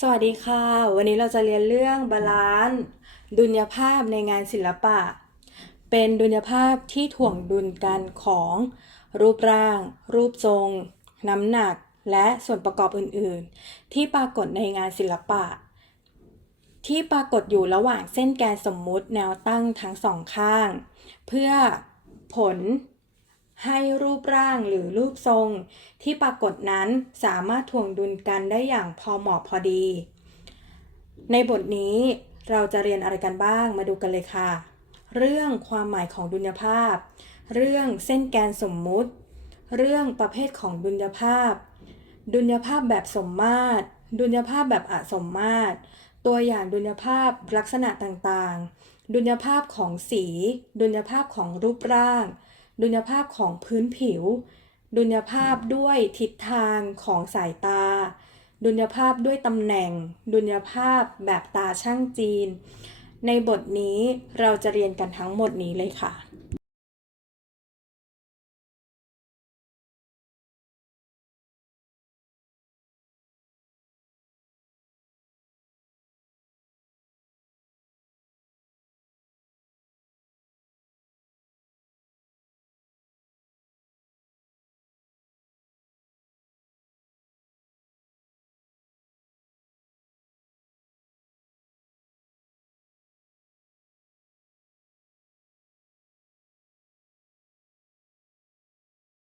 สวัสดีค่ะ วันนี้เราจะเรียนเรื่องบาลานซ์ดุลยภาพในงานศิลปะ เป็นดุลยภาพที่ถ่วงดุลกันของ รูปร่าง รูปทรง น้ำหนัก และส่วนประกอบอื่นๆ ที่ปรากฏในงานศิลปะ ที่ปรากฏอยู่ระหว่างเส้นแกนสมมุติแนวตั้งทั้งสองข้าง เพื่อผล ให้รูปร่างหรือรูปทรง ที่ปรากฏนั้นสามารถถ่วงดุลกันได้อย่างพอเหมาะพอดี ในบทนี้เราจะเรียนอะไรกันบ้างมาดูกันเลยค่ะ เรื่องความหมายของดุลยภาพ เรื่องเส้นแกนสมมุติ เรื่องประเภทของดุลยภาพ ดุลยภาพแบบสมมาตร ดุลยภาพแบบอสมมาตร ตัวอย่างดุลยภาพลักษณะต่างๆ ดุลยภาพของสี ดุลยภาพของรูปร่าง ดุลยภาพของพื้นผิว ดุลยภาพด้วยทิศทางของสายตา ดุลยภาพด้วยตำแหน่ง ดุลยภาพแบบตาช่างจีน ในบทนี้เราจะเรียนกันทั้งหมดนี้เลยค่ะ